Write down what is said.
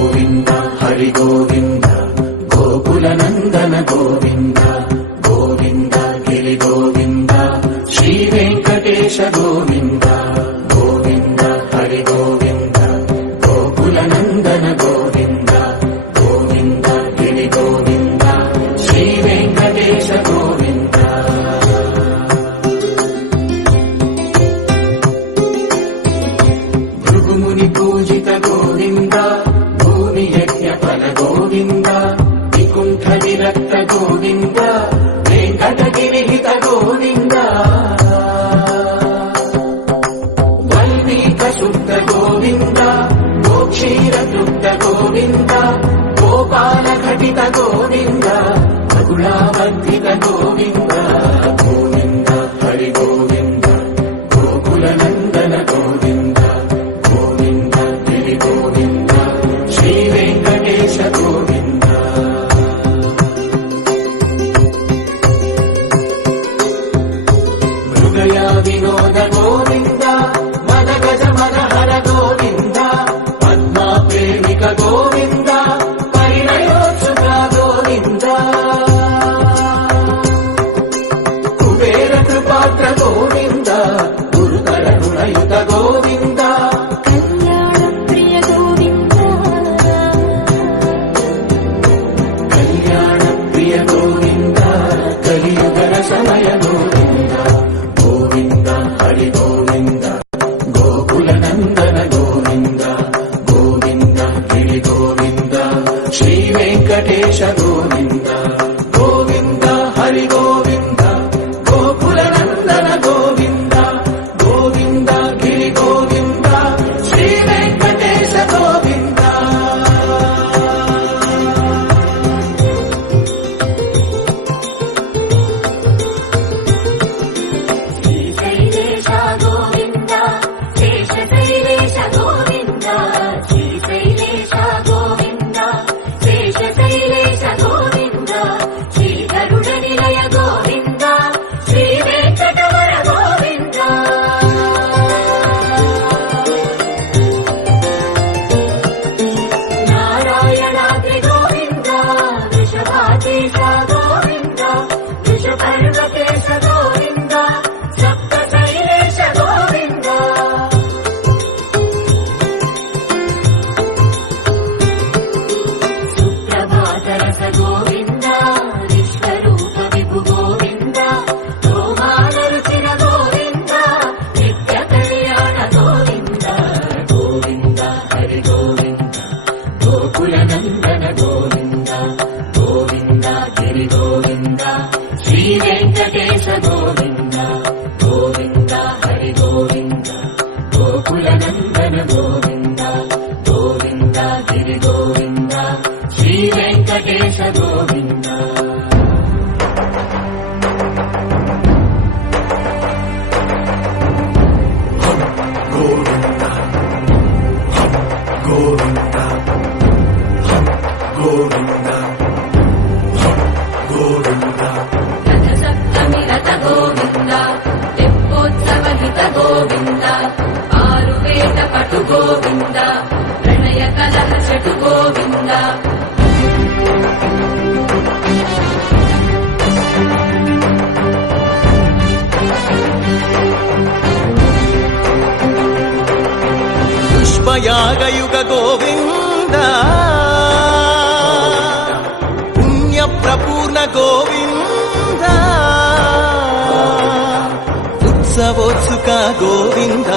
గోవింద హరి గోవింద గోకుల నందన గోవింద గోవింద గిరి గోవింద శ్రీ వెంకటేశ గోవింద గోవింద హరి గోవింద గోకుల నందన గోవింద గోవింద గిరి గోవింద శ్రీ వెంకటేశ గోవింద భృగుముని పూజిత గోవింద భూమి యజ్ఞ ఫల గోవింద వికుంఠ విరక్త గోవింద వెంకటగిరిహిత గోవింద వల్మీక శుద్ధ గోవింద గోక్షీర తృప్త గోవింద గోపాల ఘటిత గోవింద బగుళావర్ధిత గోవింద గోవింద హరి గోవింద గోకుల నందన గోవింద గోవింద గిరి గోవింద శ్రీ వెంకటేశ గోవింద మృగయా వినోద గోవింద మద గజ మనహర గోవింద పద్మా ప్రేమిక గోవింద పరిణయోత్సుక గోవింద కుబేర కృపాత్ర గోవింద గురుకరుణయుత గోవింద కళ్యాణప్రియ గోవింద కళ్యాణ ప్రియ గోవింద కలియుగ సమయ గోవింద గోవింద హరి గోవింద గోకుల నందన గోవింద గోవింద గిరి గోవింద శ్రీ వెంకటేశ గోవింద గోవింద హరి గోవింద గోకుల నందన గోవింద గోవింద గిరి గోవింద శ్రీ వెంకటేశ గోవింద శ్రీశైలేశ గోవింద శేషశైలేశ గోవింద శ్రీశైలేశ గోవింద శేషశైలేశ గోవింద శ్రీగరుడ నిలయ గోవింద శ్రీ వెంకటవర గోవింద నారాయణాద్రి గోవింద వృషభాదేశ గోవింద వృషపర్వతేశ గోవింద సప్తశైలేశ గోవింద సుప్రభాతరస గోవింద విశ్వరూప విభు గోవింద గోమానరుచిర గోవింద నిత్య కళ్యాణ గోవింద గోవింద హరి గోవింద గోకుల నందన గోవింద గోవింద గిరి గోవింద శ్రీ వెంకటేశ గోవింద గోవింద హరి గోవింద గోకుల నందన గోవింద గోవింద గిరి గోవింద శ్రీ వెంకటేశ గోవింద గోవింద గోవింద గోవింద గోవింద రథసప్తమి రథ గోవింద తెప్పోత్సవహిత గోవింద ఆరువేద పటు గోవింద ప్రణయ కలహ చటు గోవింద పుష్పయాగయుగ గోవింద పుణ్య ప్రపూర్ణ గోవింద ఉత్సవోత్సుక గోవింద